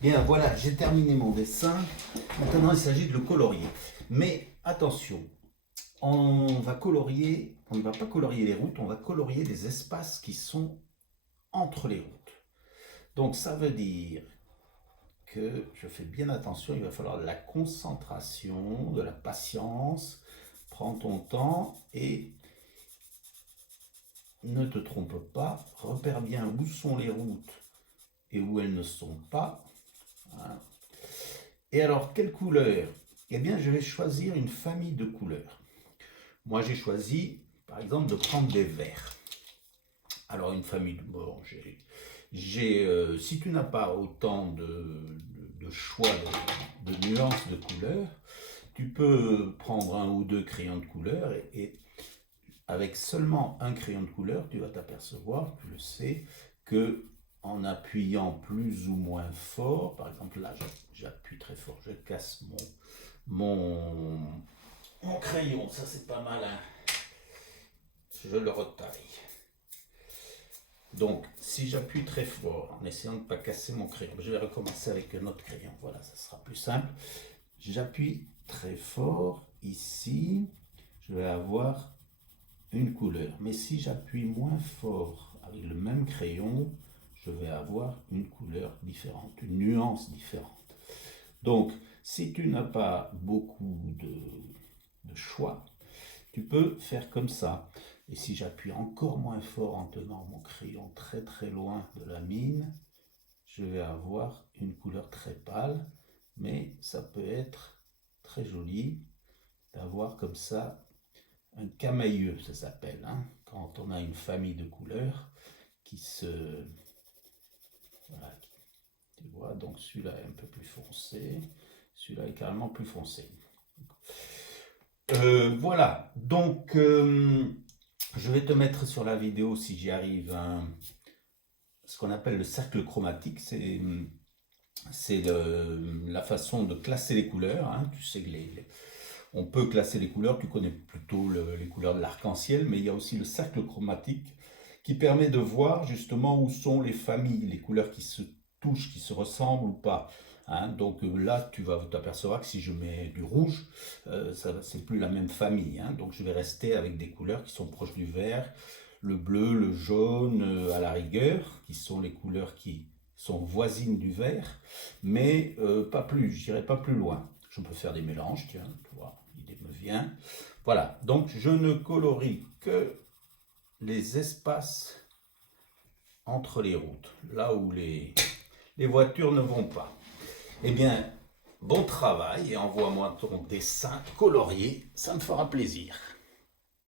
Bien, voilà, j'ai terminé mon dessin. Maintenant, il s'agit de le colorier. Mais attention, on ne va pas colorier les routes, on va colorier les espaces qui sont entre les routes. Donc, ça veut dire que je fais bien attention, il va falloir de la concentration, de la patience. Prends ton temps et ne te trompe pas. Repère bien où sont les routes et où elles ne sont pas. Voilà. Et alors, quelle couleur? Eh bien, je vais choisir une famille de couleurs. Moi, j'ai choisi, par exemple, de prendre des verts. Alors, une famille de... Bon, si tu n'as pas autant de choix de nuances de couleurs, tu peux prendre un ou deux crayons de couleur et avec seulement un crayon de couleur, tu vas t'apercevoir, tu le sais, que en appuyant plus ou moins fort, par exemple là j'appuie très fort, je casse mon, mon crayon, ça c'est pas mal, hein. Je le retaille. Donc si j'appuie très fort en essayant de ne pas casser mon crayon, je vais recommencer avec un autre crayon, voilà, ça sera plus simple. J'appuie très fort ici, je vais avoir une couleur. Mais si j'appuie moins fort avec le même crayon, je vais avoir une couleur différente, une nuance différente. Donc, si tu n'as pas beaucoup de choix, tu peux faire comme ça. Et si j'appuie encore moins fort en tenant mon crayon très très loin de la mine, je vais avoir une couleur très pâle, mais ça peut être très joli d'avoir comme ça un camailleux, ça s'appelle, hein, quand on a une famille de couleurs qui se... Voilà, tu vois, donc celui-là est un peu plus foncé, celui-là est carrément plus foncé. Voilà, donc je vais te mettre sur la vidéo, si j'y arrive, ce qu'on appelle le cercle chromatique. C'est la façon de classer les couleurs, hein. Tu sais que on peut classer les couleurs, tu connais plutôt les couleurs de l'arc-en-ciel, mais il y a aussi le cercle chromatique qui permet de voir justement où sont les familles, les couleurs qui se touchent, qui se ressemblent ou pas, hein. Donc là, tu vas t'apercevoir que si je mets du rouge, c'est plus la même famille, hein. Donc je vais rester avec des couleurs qui sont proches du vert, le bleu, le jaune, à la rigueur, qui sont les couleurs qui sont voisines du vert, mais pas plus, je n'irai pas plus loin. Je peux faire des mélanges, tiens, tu vois, l'idée me vient. Voilà, donc je ne colorie que les espaces entre les routes, là où les voitures ne vont pas. Eh bien, bon travail et envoie-moi ton dessin colorié, ça me fera plaisir.